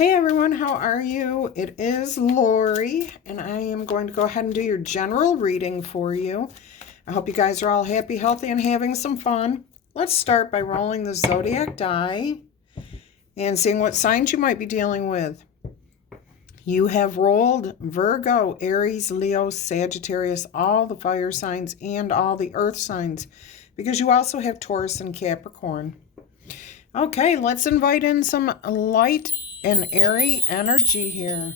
Hey everyone, how are you? It is Laurie, and I am going to go ahead and do your general reading for you. I hope you guys are all happy, healthy, and having some fun. Let's start by rolling the zodiac die and seeing what signs you might be dealing with. You have rolled Virgo, Aries, Leo, Sagittarius, all the fire signs and all the earth signs, because you also have Taurus and Capricorn. Okay, let's invite in some light and airy energy here.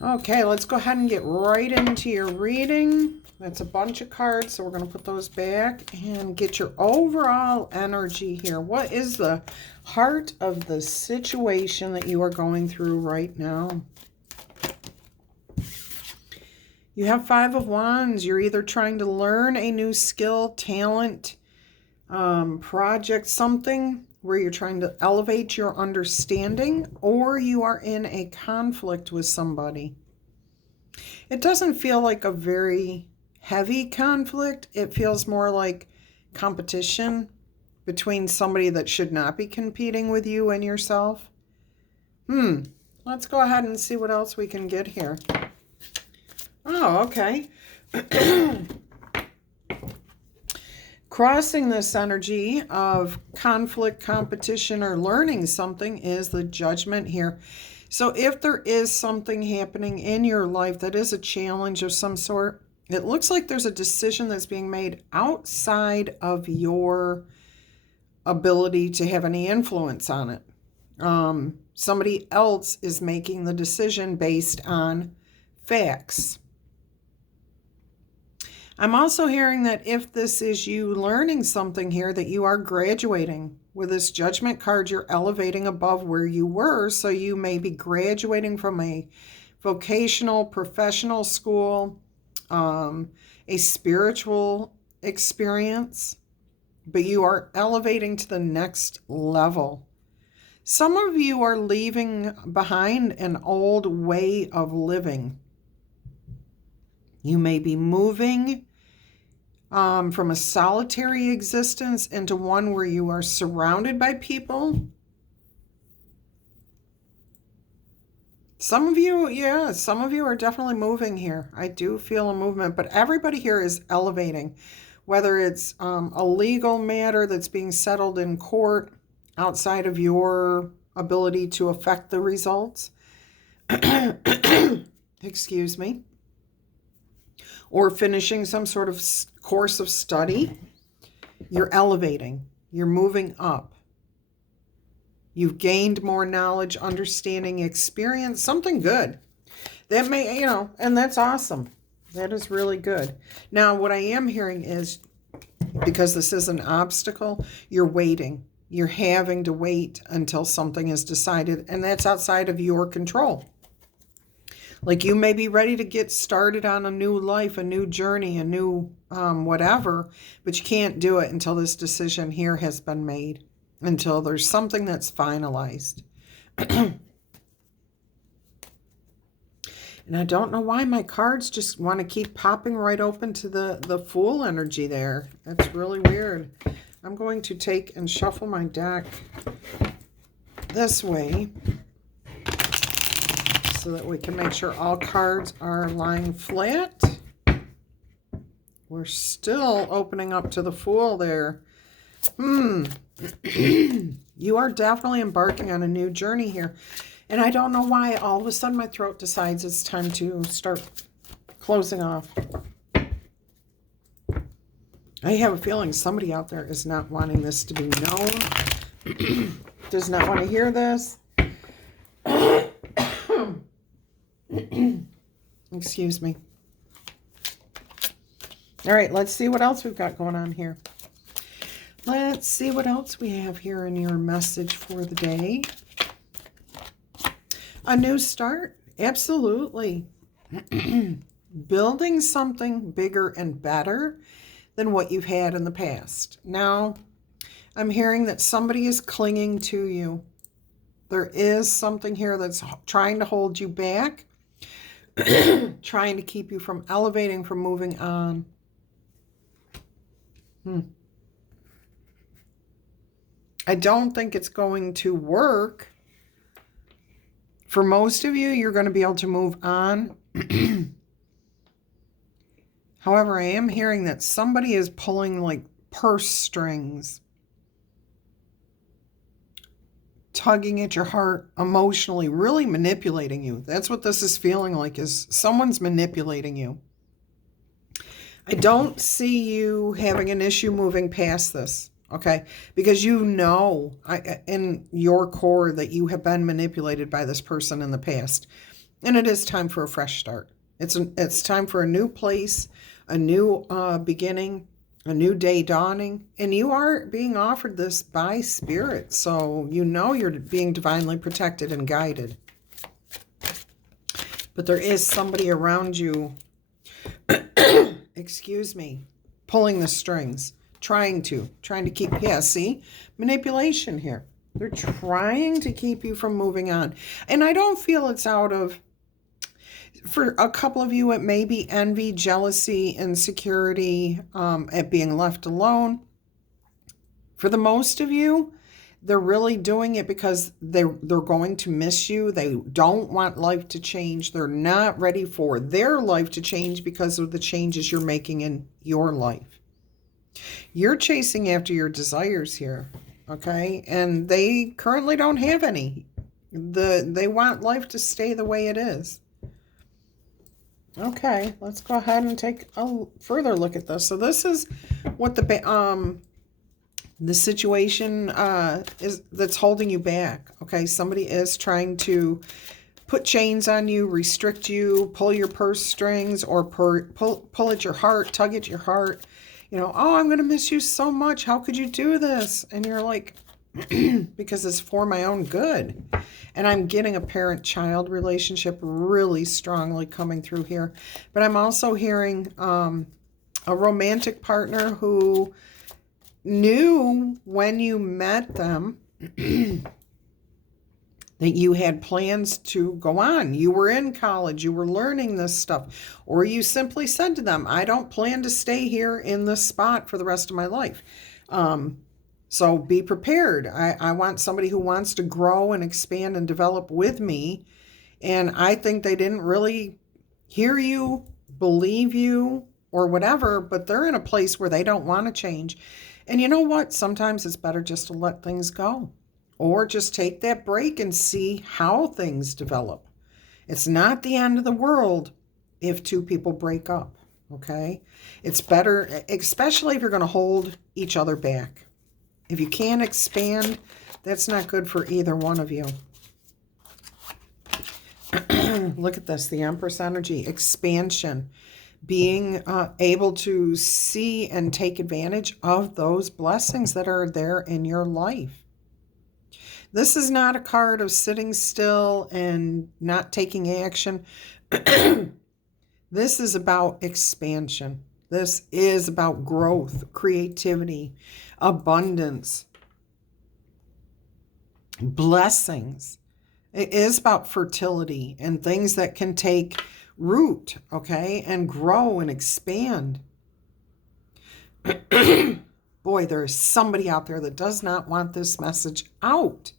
Okay, let's go ahead and get right into your reading. That's a bunch of cards, so we're going to put those back and get your overall energy here. What is the heart of the situation that you are going through right now? You have Five of Wands. You're either trying to learn a new skill, talent, project, something where you're trying to elevate your understanding, or you are in a conflict with somebody. It doesn't feel like a very heavy conflict. It feels more like competition between somebody that should not be competing with you and yourself. Let's go ahead and see what else we can get here. Oh, okay. Crossing this energy of conflict, competition, or learning something is the Judgment here. So if there is something happening in your life that is a challenge of some sort, it looks like there's a decision that's being made outside of your ability to have any influence on it. Somebody else is making the decision based on facts. I'm also hearing that if this is you learning something here, that you are graduating. With this Judgment card, you're elevating above where you were, so you may be graduating from a vocational, professional school, a spiritual experience, but you are elevating to the next level. Some of you are leaving behind an old way of living. You may be moving from a solitary existence into one where you are surrounded by people. Some of you are definitely moving here. I do feel a movement, but everybody here is elevating, whether it's a legal matter that's being settled in court outside of your ability to affect the results. Excuse me. Or finishing some sort of course of study. You're elevating. You're moving up. You've gained more knowledge, understanding, experience, something good. That may, and that's awesome. That is really good. Now, what I am hearing is, because this is an obstacle, you're waiting. You're having to wait until something is decided, and that's outside of your control. Like you may be ready to get started on a new life, a new journey, a new whatever, but you can't do it until this decision here has been made, until there's something that's finalized. And I don't know why my cards just want to keep popping right open to the Fool energy there. That's really weird. I'm going to take and shuffle my deck this way, so that we can make sure all cards are lying flat. We're still opening up to the Fool there. You are definitely embarking on a new journey here. And I don't know why all of a sudden my throat decides it's time to start closing off. I have a feeling somebody out there is not wanting this to be known. Does not want to hear this. Excuse me. All right, let's see what else we've got going on here. Let's see what else we have here in your message for the day. A new start? Absolutely. Building something bigger and better than what you've had in the past. Now, I'm hearing that somebody is clinging to you. There is something here that's trying to hold you back. Trying to keep you from elevating, from moving on. I don't think it's going to work. For most of you, you're going to be able to move on. However, I am hearing that somebody is pulling like purse strings, tugging at your heart emotionally, really manipulating you. That's what this is feeling like, is someone's manipulating you. I don't see you having an issue moving past this, okay? Because you know in your core that you have been manipulated by this person in the past. And it is time for a fresh start. It's time for a new place, a new beginning, a new day dawning. And you are being offered this by Spirit. So you know you're being divinely protected and guided. But there is somebody around you, excuse me, pulling the strings, trying to keep, yeah, see, manipulation here. They're trying to keep you from moving on. And I don't feel it's out of, for a couple of you, it may be envy, jealousy, insecurity, at being left alone. For the most of you, they're really doing it because they're going to miss you. They don't want life to change. They're not ready for their life to change because of the changes you're making in your life. You're chasing after your desires here, okay? And they currently don't have any. They want life to stay the way it is. Okay, let's go ahead and take a further look at this. So this is what the situation is that's holding you back. Okay, somebody is trying to put chains on you, restrict you, pull your purse strings, or pull at your heart, tug at your heart. You know, oh, I'm going to miss you so much. How could you do this? And you're like, because it's for my own good. And I'm getting a parent-child relationship really strongly coming through here. But I'm also hearing a romantic partner who knew when you met them that you had plans to go on. You were in college, you were learning this stuff, or you simply said to them, I don't plan to stay here in this spot for the rest of my life. So be prepared. I want somebody who wants to grow and expand and develop with me. And I think they didn't really hear you, believe you, or whatever, but they're in a place where they don't want to change. And you know what? Sometimes it's better just to let things go, or just take that break and see how things develop. It's not the end of the world if two people break up, okay? It's better, especially if you're going to hold each other back. If you can't expand, that's not good for either one of you. Look at this, the Empress energy, expansion. Being able to see and take advantage of those blessings that are there in your life. This is not a card of sitting still and not taking action. This is about expansion. This is about growth, creativity, abundance, blessings. It is about fertility and things that can take root, okay, and grow and expand. Boy, there is somebody out there that does not want this message out.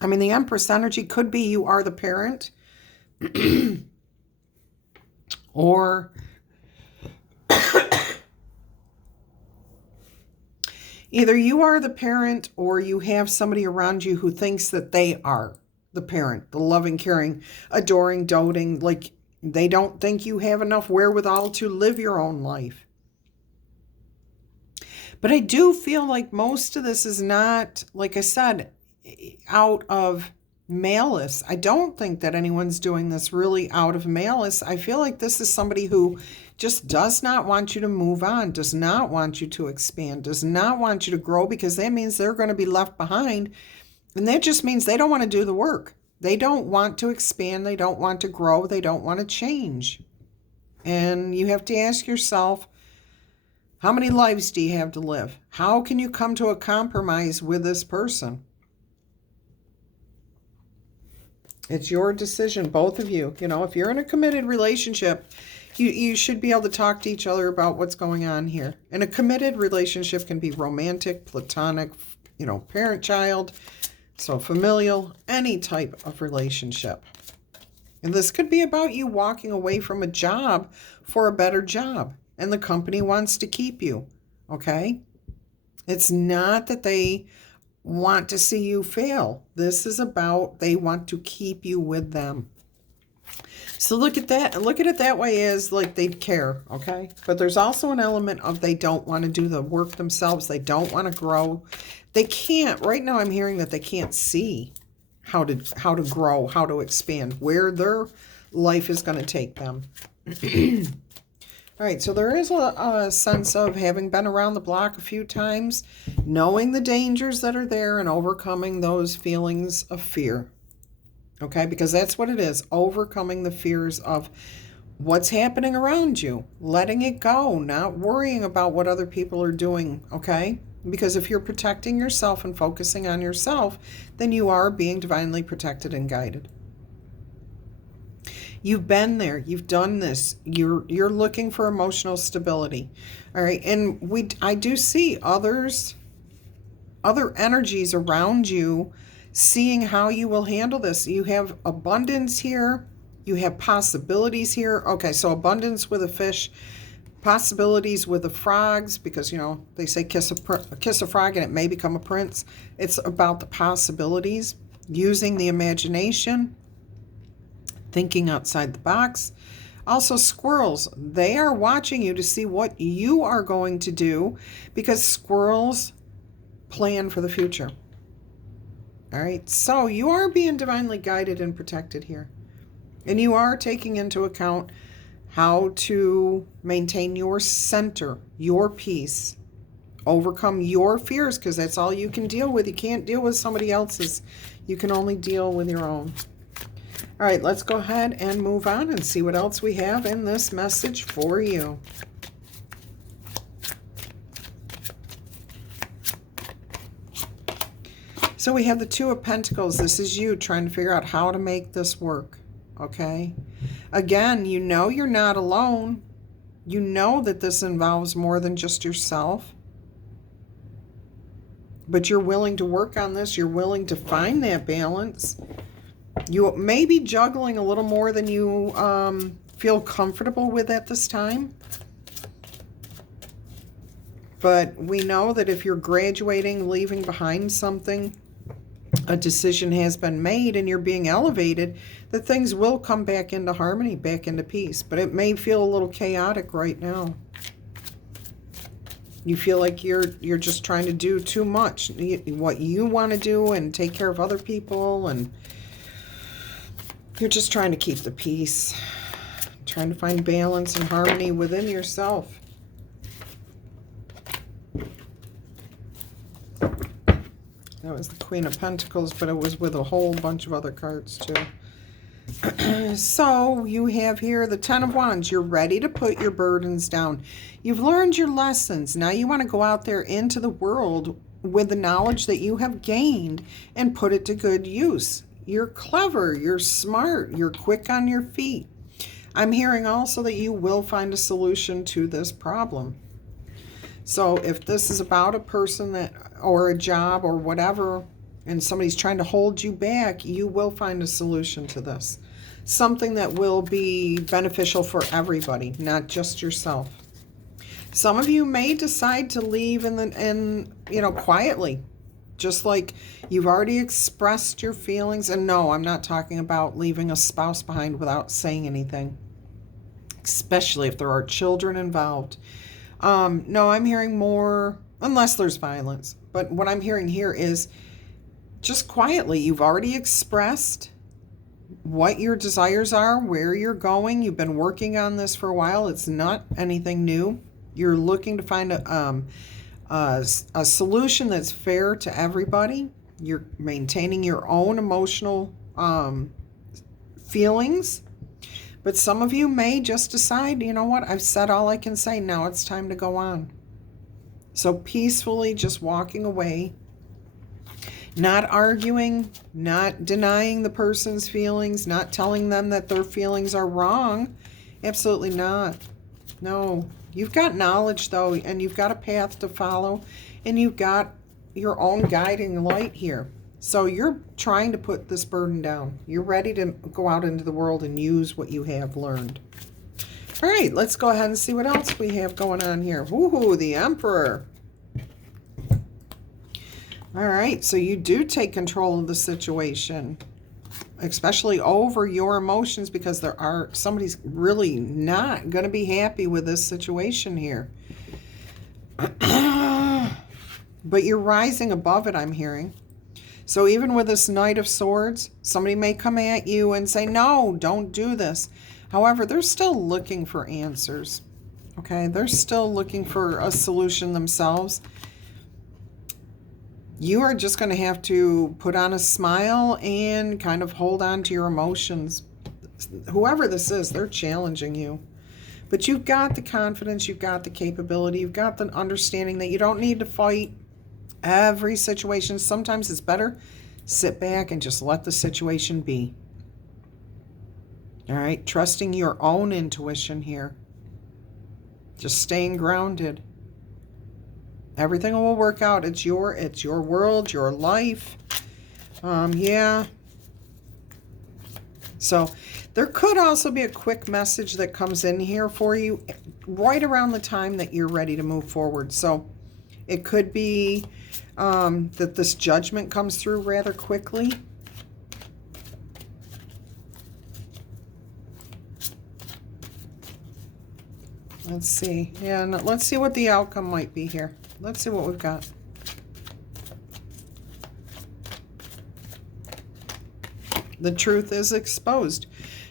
I mean, the Empress energy could be you are the parent, or either you are the parent or you have somebody around you who thinks that they are the parent, the loving, caring, adoring, doting, like they don't think you have enough wherewithal to live your own life. But I do feel like most of this is not, like I said, out of malice. I don't think that anyone's doing this really out of malice. I feel like this is somebody who just does not want you to move on, does not want you to expand, does not want you to grow, because that means they're going to be left behind. And that just means they don't want to do the work. They don't want to expand. They don't want to grow. They don't want to change. And you have to ask yourself, how many lives do you have to live? How can you come to a compromise with this person? It's your decision, both of you. You know, if you're in a committed relationship, You should be able to talk to each other about what's going on here. And a committed relationship can be romantic, platonic, parent-child, so familial, any type of relationship. And this could be about you walking away from a job for a better job, and the company wants to keep you, okay? It's not that they want to see you fail. This is about they want to keep you with them. So look at that. Look at it that way as like they care, okay? But there's also an element of they don't want to do the work themselves. They don't want to grow. They can't. Right now I'm hearing that they can't see how to grow, how to expand, where their life is going to take them. All right, so there is a sense of having been around the block a few times, knowing the dangers that are there and overcoming those feelings of fear. Okay, because that's what it is, overcoming the fears of what's happening around you, letting it go, not worrying about what other people are doing, okay? Because if you're protecting yourself and focusing on yourself, then you are being divinely protected and guided. You've been there, you've done this, you're looking for emotional stability. All right, and I do see other energies around you seeing how you will handle this. You have abundance here. You have possibilities here. Okay, so abundance with a fish, possibilities with the frogs, because, they say kiss a frog and it may become a prince. It's about the possibilities, using the imagination, thinking outside the box. Also, squirrels, they are watching you to see what you are going to do, because squirrels plan for the future. All right, so you are being divinely guided and protected here. And you are taking into account how to maintain your center, your peace, overcome your fears, because that's all you can deal with. You can't deal with somebody else's. You can only deal with your own. All right, let's go ahead and move on and see what else we have in this message for you. So we have the Two of Pentacles. This is you trying to figure out how to make this work, okay? Again, you know you're not alone. You know that this involves more than just yourself. But you're willing to work on this. You're willing to find that balance. You may be juggling a little more than you feel comfortable with at this time. But we know that if you're graduating, leaving behind something, a decision has been made and you're being elevated, that things will come back into harmony, back into peace. But it may feel a little chaotic right now. You feel like you're just trying to do too much, what you want to do, and take care of other people, and you're just trying to keep the peace, trying to find balance and harmony within yourself. That was the Queen of Pentacles, but it was with a whole bunch of other cards too. So you have here the Ten of Wands. You're ready to put your burdens down. You've learned your lessons. Now you want to go out there into the world with the knowledge that you have gained and put it to good use. You're clever, you're smart, you're quick on your feet. I'm hearing also that you will find a solution to this problem. So if this is about a person or a job or whatever, and somebody's trying to hold you back, you will find a solution to this. Something that will be beneficial for everybody, not just yourself. Some of you may decide to leave quietly, just like you've already expressed your feelings. And no, I'm not talking about leaving a spouse behind without saying anything, especially if there are children involved. No, I'm hearing more, unless there's violence. But what I'm hearing here is just quietly, you've already expressed what your desires are, where you're going. You've been working on this for a while. It's not anything new. You're looking to find a solution that's fair to everybody. You're maintaining your own emotional feelings. But some of you may just decide, you know what, I've said all I can say. Now it's time to go on. So peacefully just walking away, not arguing, not denying the person's feelings, not telling them that their feelings are wrong. Absolutely not. No. You've got knowledge, though, and you've got a path to follow, and you've got your own guiding light here. So you're trying to put this burden down. You're ready to go out into the world and use what you have learned. All right, let's go ahead and see what else we have going on here. Woohoo, the Emperor. All right, so you do take control of the situation, especially over your emotions, because somebody's really not going to be happy with this situation here. But you're rising above it, I'm hearing. So even with this Knight of Swords, somebody may come at you and say, no, don't do this. However, they're still looking for answers. Okay, they're still looking for a solution themselves. You are just going to have to put on a smile and kind of hold on to your emotions. Whoever this is, they're challenging you. But you've got the confidence, you've got the capability, you've got the understanding that you don't need to fight every situation. Sometimes it's better sit back and just let the situation be. All right, trusting your own intuition here. Just staying grounded. Everything will work out. It's your world, your life. Yeah. So there could also be a quick message that comes in here for you right around the time that you're ready to move forward. So it could be that this judgment comes through rather quickly. Let's see. And let's see what the outcome might be here. Let's see what we've got. The truth is exposed.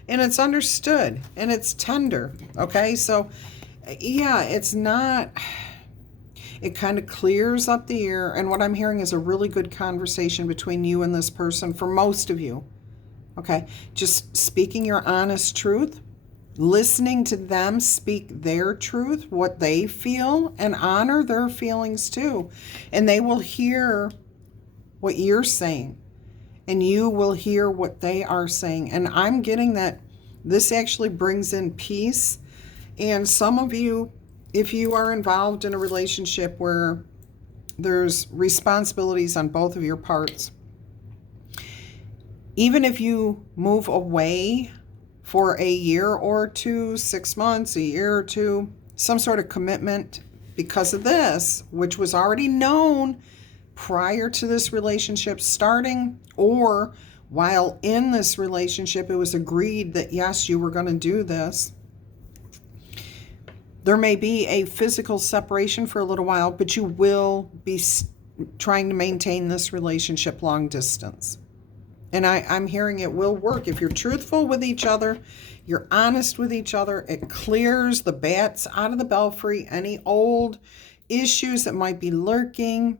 And it's understood. And it's tender. Okay? So, yeah, it's not... It kind of clears up the air. And what I'm hearing is a really good conversation between you and this person for most of you. Okay? Just speaking your honest truth. Listening to them speak their truth, what they feel, and honor their feelings too. And they will hear what you're saying, and you will hear what they are saying. And I'm getting that this actually brings in peace. And some of you, if you are involved in a relationship where there's responsibilities on both of your parts, even if you move away for a year or two, 6 months, a year or two, some sort of commitment because of this, which was already known prior to this relationship starting, or while in this relationship, it was agreed that yes, you were going to do this. There may be a physical separation for a little while, but you will be trying to maintain this relationship long distance. And I'm hearing it will work. If you're truthful with each other, you're honest with each other, it clears the bats out of the belfry, any old issues that might be lurking.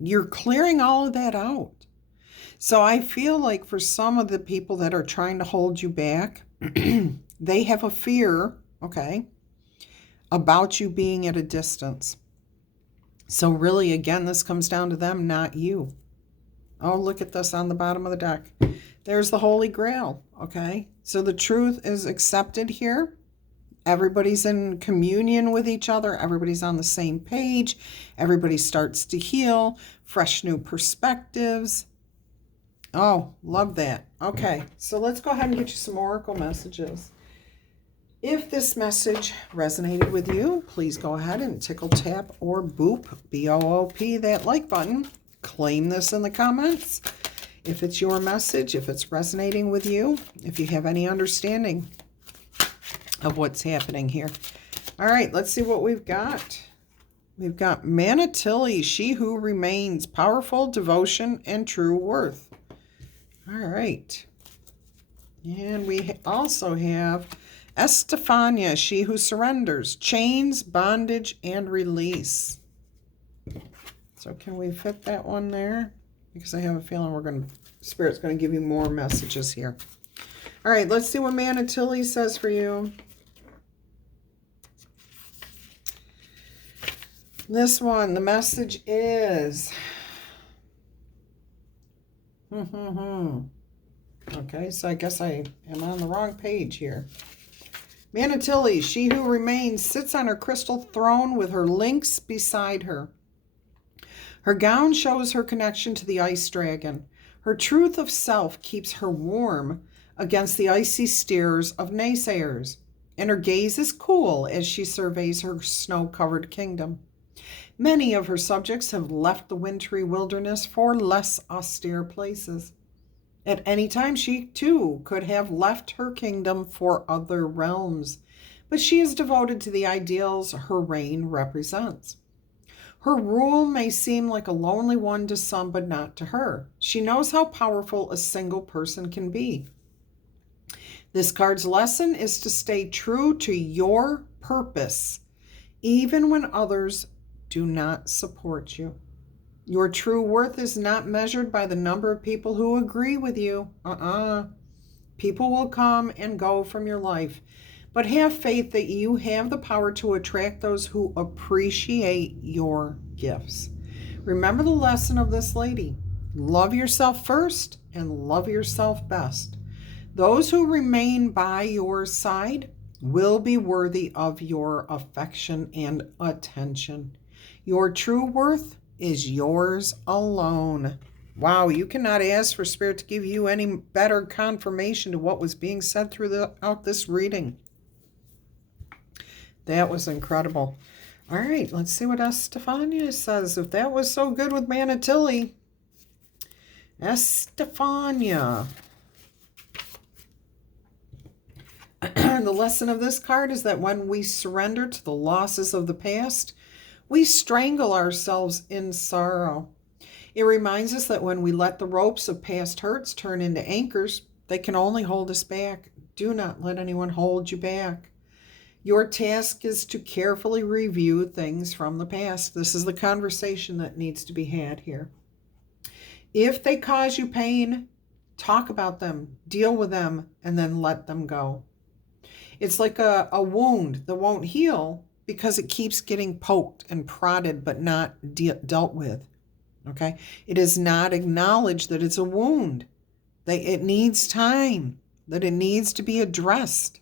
You're clearing all of that out. So I feel like for some of the people that are trying to hold you back, they have a fear, okay, about you being at a distance. So really, again, this comes down to them, not you. Oh, look at this on the bottom of the deck. There's the Holy Grail, okay? So the truth is accepted here. Everybody's in communion with each other. Everybody's on the same page. Everybody starts to heal. Fresh new perspectives. Oh, love that. Okay, so let's go ahead and get you some oracle messages. If this message resonated with you, please go ahead and tickle, tap, or boop, B-O-O-P, that like button. Claim this in the comments. If it's your message, if it's resonating with you, if you have any understanding of what's happening here. All right, let's see what we've got. We've got Manatili, she who remains, powerful devotion and true worth. All right. And we also have Estefania, she who surrenders, chains, bondage, and release. So can we fit that one there? Because I have a feeling Spirit's going to give you more messages here. All right, let's see what Manatili says for you. This one, the message is... Okay, so I guess I am on the wrong page here. Manatili, she who remains, sits on her crystal throne with her lynx beside her. Her gown shows her connection to the ice dragon. Her truth of self keeps her warm against the icy stares of naysayers, and her gaze is cool as she surveys her snow-covered kingdom. Many of her subjects have left the wintry wilderness for less austere places. At any time, she too could have left her kingdom for other realms, but she is devoted to the ideals her reign represents. Her rule may seem like a lonely one to some, but not to her. She knows how powerful a single person can be. This card's lesson is to stay true to your purpose, even when others do not support you. Your true worth is not measured by the number of people who agree with you. People will come and go from your life, but have faith that you have the power to attract those who appreciate your gifts. Remember the lesson of this lady. Love yourself first and love yourself best. Those who remain by your side will be worthy of your affection and attention. Your true worth is yours alone. Wow, you cannot ask for Spirit to give you any better confirmation to what was being said throughout this reading. That was incredible. All right, let's see what Estefania says. If that was so good with Manatili. Estefania. The lesson of this card is that when we surrender to the losses of the past, we strangle ourselves in sorrow. It reminds us that when we let the ropes of past hurts turn into anchors, they can only hold us back. Do not let anyone hold you back. Your task is to carefully review things from the past. This is the conversation that needs to be had here. If they cause you pain, talk about them, deal with them, and then let them go. It's like a wound that won't heal because it keeps getting poked and prodded but not dealt with. Okay? It is not acknowledged that it's a wound, that it needs time, that it needs to be addressed.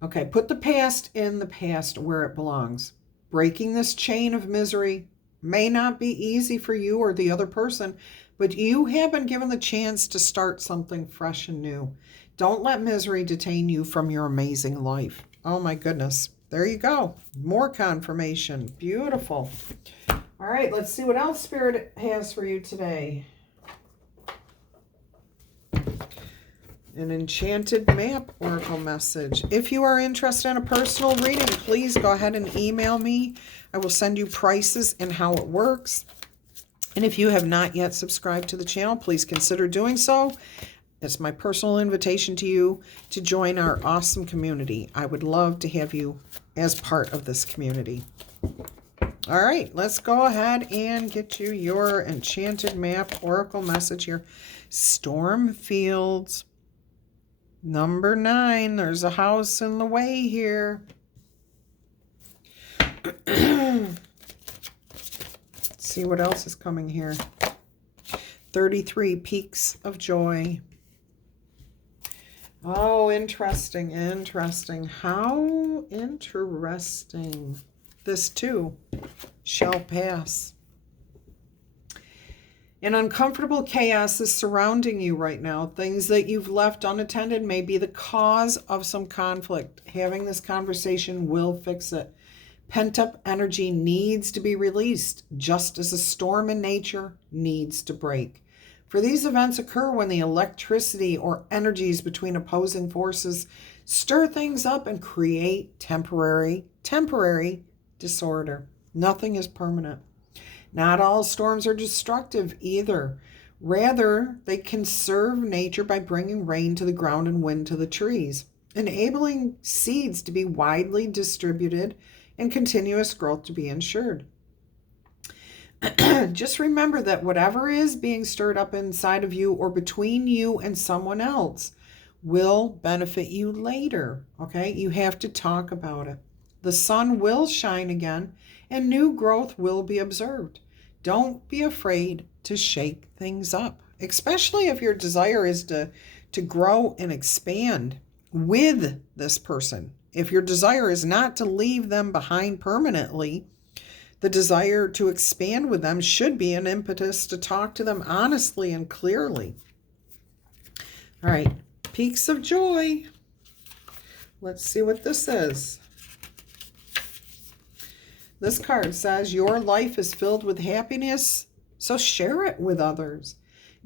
Okay, put the past in the past where it belongs. Breaking this chain of misery may not be easy for you or the other person, but you have been given the chance to start something fresh and new. Don't let misery detain you from your amazing life. Oh my goodness. There you go. More confirmation. Beautiful. All right, let's see what else Spirit has for you today. An enchanted map oracle message. If you are interested in a personal reading, please go ahead and email me. I will send you prices and how it works. And if you have not yet subscribed to the channel, please consider doing so. It's my personal invitation to you to join our awesome community. I would love to have you as part of this community. All right, let's go ahead and get you your enchanted map oracle message here. Stormfields. Number 9, there's a house in the way here. Let's see what else is coming here. 33 peaks of joy. Oh, interesting, interesting. How interesting. This too shall pass. An uncomfortable chaos is surrounding you right now. Things that you've left unattended may be the cause of some conflict. Having this conversation will fix it. Pent-up energy needs to be released, just as a storm in nature needs to break. For these events occur when the electricity or energies between opposing forces stir things up and create temporary disorder. Nothing is permanent. Not all storms are destructive either. Rather, they conserve nature by bringing rain to the ground and wind to the trees, enabling seeds to be widely distributed and continuous growth to be ensured. Just remember that whatever is being stirred up inside of you or between you and someone else will benefit you later, okay? You have to talk about it. The sun will shine again and new growth will be observed. Don't be afraid to shake things up, especially if your desire is to grow and expand with this person. If your desire is not to leave them behind permanently, the desire to expand with them should be an impetus to talk to them honestly and clearly. All right, peaks of joy. Let's see what this is. This card says your life is filled with happiness, so share it with others.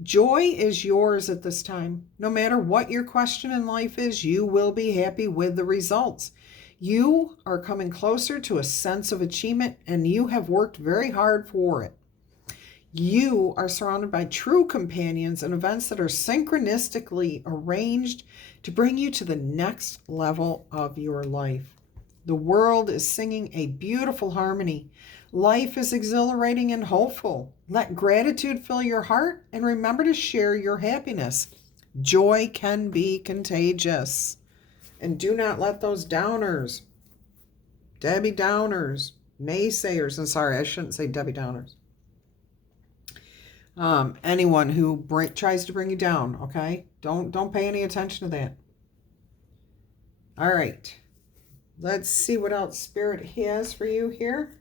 Joy is yours at this time. No matter what your question in life is, you will be happy with the results. You are coming closer to a sense of achievement, and you have worked very hard for it. You are surrounded by true companions and events that are synchronistically arranged to bring you to the next level of your life. The world is singing a beautiful harmony. Life is exhilarating and hopeful. Let gratitude fill your heart and remember to share your happiness. Joy can be contagious. And do not let those downers, Debbie Downers, naysayers, and sorry, I shouldn't say Debbie Downers. Anyone who tries to bring you down, okay? Don't pay any attention to that. All right. Let's see what else Spirit has for you here.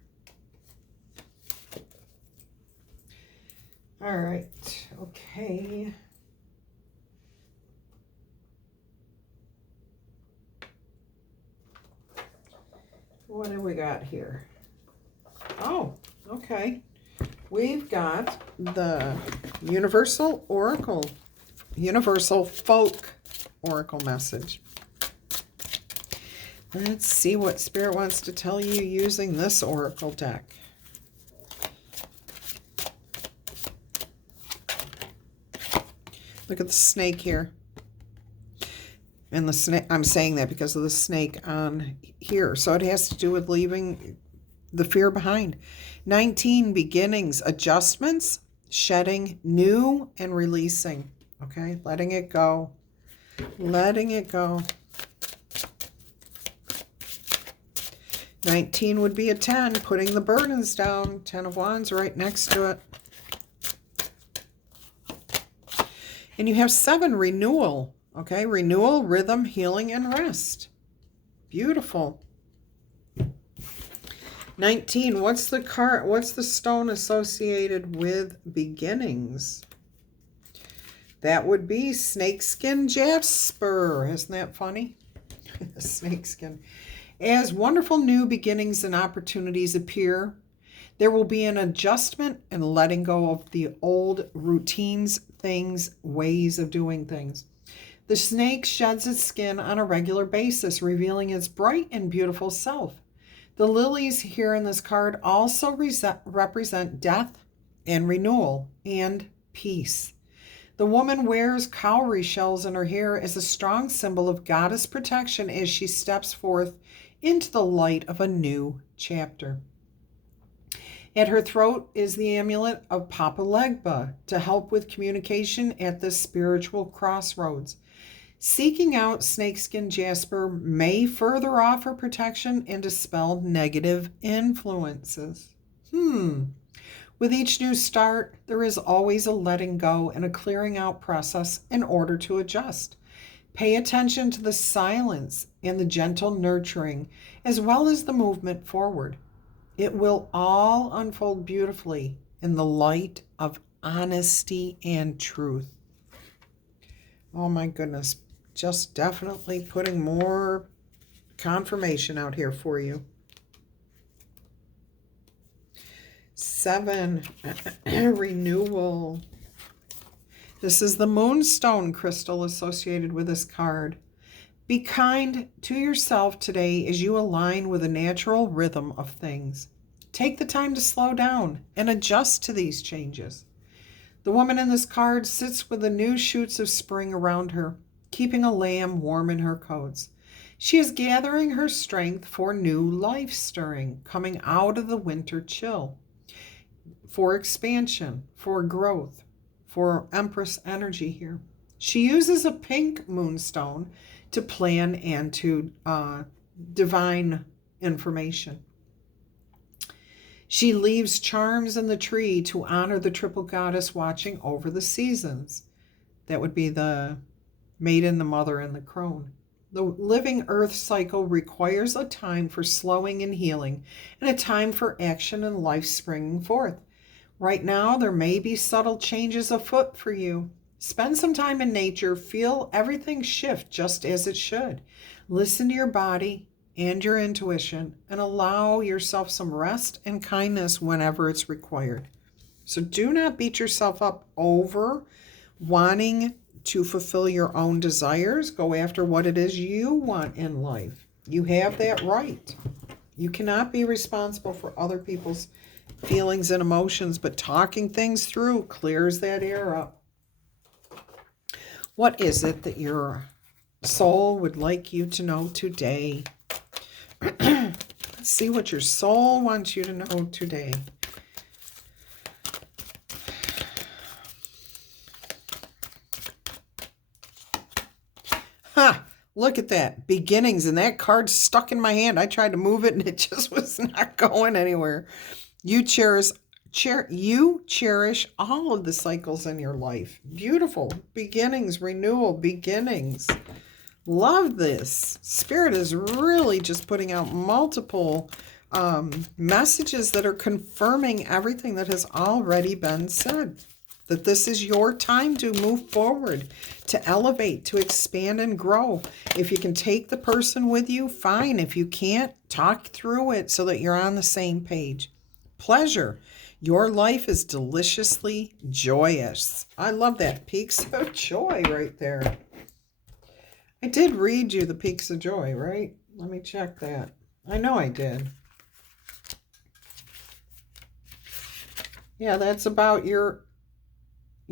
All right. Okay. What do we got here? Oh, okay. We've got the Universal Folk Oracle message. Let's see what Spirit wants to tell you using this Oracle deck. Look at the snake here. And the snake, I'm saying that because of the snake on here. So it has to do with leaving the fear behind. 19, beginnings, adjustments, shedding, new, and releasing. Okay, letting it go. Letting it go. 19 would be a 10, putting the burdens down. 10 of Wands right next to it. And you have 7, renewal. Okay, renewal, rhythm, healing, and rest. Beautiful. 19, what's the stone associated with beginnings? That would be snakeskin jasper. Isn't that funny? Snakeskin. As wonderful new beginnings and opportunities appear, there will be an adjustment and letting go of the old routines, things, ways of doing things. The snake sheds its skin on a regular basis, revealing its bright and beautiful self. The lilies here in this card also represent death and renewal and peace. The woman wears cowrie shells in her hair as a strong symbol of goddess protection as she steps forth into the light of a new chapter. At her throat is the amulet of Papa Legba to help with communication at this spiritual crossroads. Seeking out snakeskin jasper may further offer protection and dispel negative influences. With each new start, there is always a letting go and a clearing out process in order to adjust. Pay attention to the silence and the gentle nurturing, as well as the movement forward. It will all unfold beautifully in the light of honesty and truth. Oh my goodness. Just definitely putting more confirmation out here for you. 7, renewal. This is the moonstone crystal associated with this card. Be kind to yourself today as you align with the natural rhythm of things. Take the time to slow down and adjust to these changes. The woman in this card sits with the new shoots of spring around her, keeping a lamb warm in her coats. She is gathering her strength for new life stirring, coming out of the winter chill, for expansion, for growth, for Empress energy here. She uses a pink moonstone to plan and to divine information. She leaves charms in the tree to honor the triple goddess watching over the seasons. That would be the maiden, the mother, and the crone. The living earth cycle requires a time for slowing and healing, and a time for action and life springing forth. Right now, there may be subtle changes afoot for you. Spend some time in nature, feel everything shift just as it should. Listen to your body and your intuition, and allow yourself some rest and kindness whenever it's required. So do not beat yourself up over wanting to fulfill your own desires. Go after what it is you want in life. You have that right. You cannot be responsible for other people's feelings and emotions, but talking things through clears that air up. What is it that your soul would like you to know today? Let's see what your soul wants you to know today. Look at that. Beginnings, and that card's stuck in my hand. I tried to move it and it just was not going anywhere. You cherish all of the cycles in your life. Beautiful. Beginnings, renewal, beginnings. Love this. Spirit is really just putting out multiple messages that are confirming everything that has already been said. That this is your time to move forward, to elevate, to expand and grow. If you can take the person with you, fine. If you can't, talk through it so that you're on the same page. Pleasure. Your life is deliciously joyous. I love that. Peaks of joy right there. I did read you the peaks of joy, right? Let me check that. I know I did. Yeah, that's about your...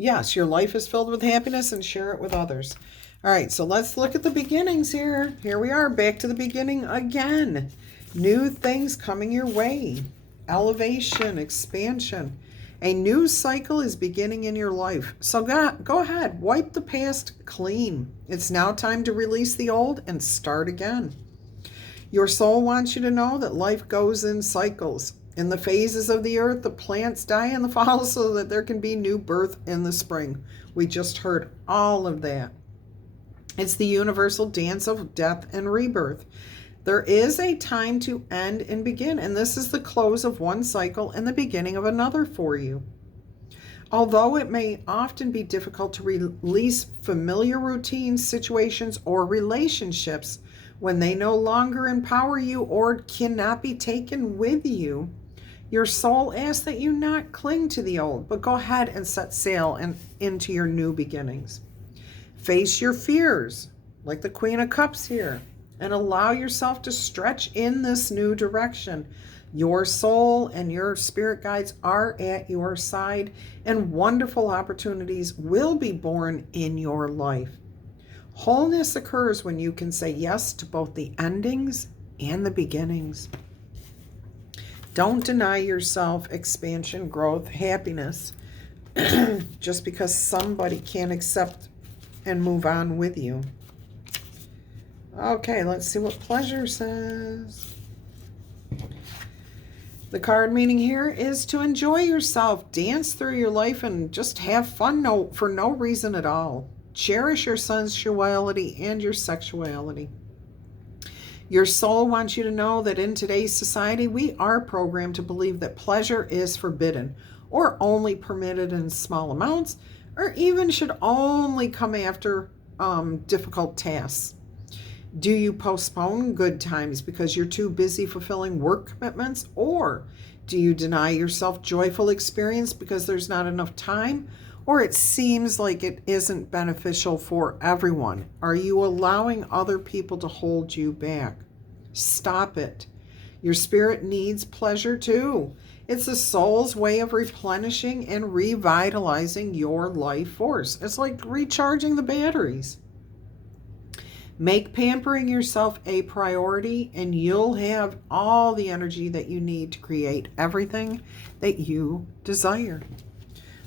Yes, your life is filled with happiness and share it with others. All right, so let's look at the beginnings here. Here we are, back to the beginning again. New things coming your way. Elevation, expansion. A new cycle is beginning in your life. So go ahead, wipe the past clean. It's now time to release the old and start again. Your soul wants you to know that life goes in cycles. In the phases of the earth, the plants die in the fall so that there can be new birth in the spring. We just heard all of that. It's the universal dance of death and rebirth. There is a time to end and begin, and this is the close of one cycle and the beginning of another for you. Although it may often be difficult to release familiar routines, situations, or relationships when they no longer empower you or cannot be taken with you, your soul asks that you not cling to the old, but go ahead and set sail into your new beginnings. Face your fears, like the Queen of Cups here, and allow yourself to stretch in this new direction. Your soul and your spirit guides are at your side, and wonderful opportunities will be born in your life. Wholeness occurs when you can say yes to both the endings and the beginnings. Don't deny yourself expansion, growth, happiness, just because somebody can't accept and move on with you. Okay, let's see what pleasure says. The card meaning here is to enjoy yourself, dance through your life, and just have fun for no reason at all. Cherish your sensuality and your sexuality. Your soul wants you to know that in today's society, we are programmed to believe that pleasure is forbidden or only permitted in small amounts, or even should only come after difficult tasks. Do you postpone good times because you're too busy fulfilling work commitments? Or do you deny yourself joyful experience because there's not enough time? Or it seems like it isn't beneficial for everyone? Are you allowing other people to hold you back? Stop it. Your spirit needs pleasure too. It's the soul's way of replenishing and revitalizing your life force. It's like recharging the batteries. Make pampering yourself a priority, and you'll have all the energy that you need to create everything that you desire.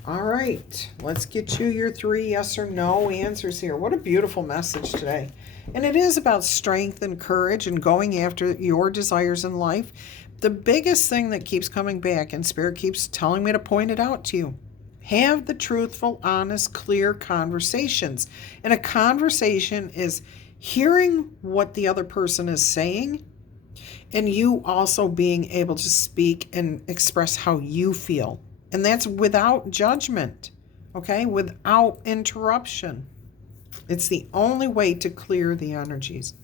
All right, let's get you your 3 yes or no answers here. What a beautiful message today. And it is about strength and courage and going after your desires in life. The biggest thing that keeps coming back, and Spirit keeps telling me to point it out to you, have the truthful, honest, clear conversations. And a conversation is hearing what the other person is saying, and you also being able to speak and express how you feel. And that's without judgment, okay? Without interruption. It's the only way to clear the energies.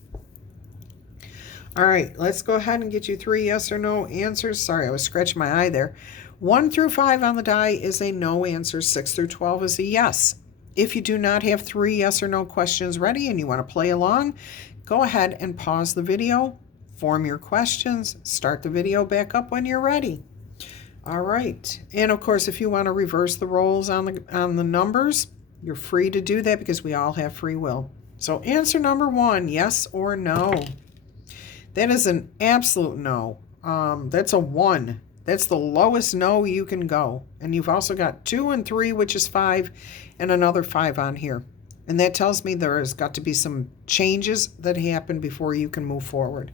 All right, let's go ahead and get you 3 yes or no answers. Sorry, I was scratching my eye there. 1 through 5 on the die is a no answer. 6 through 12 is a yes. If you do not have 3 yes or no questions ready and you want to play along, go ahead and pause the video, form your questions, start the video back up when you're ready. All right. And of course, if you want to reverse the roles on the numbers, you're free to do that because we all have free will. So answer number 1, yes or no. That is an absolute no. That's a 1. That's the lowest no you can go. And you've also got 2 and 3, which is 5, and another 5 on here. And that tells me there has got to be some changes that happen before you can move forward.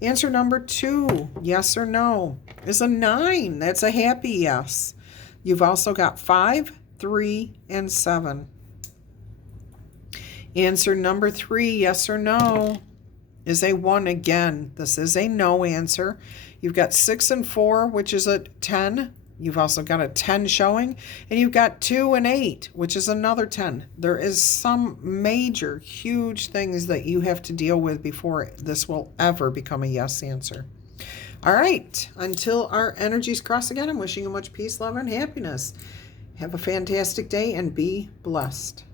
Answer number 2, yes or no, is a 9. That's a happy yes. You've also got 5, 3, and 7. Answer number 3, yes or no, is a 1 again. This is a no answer. You've got 6 and 4, which is a 10. You've also got a 10 showing. And you've got 2 and 8, which is another 10. There is some major, huge things that you have to deal with before this will ever become a yes answer. All right. Until our energies cross again, I'm wishing you much peace, love, and happiness. Have a fantastic day and be blessed.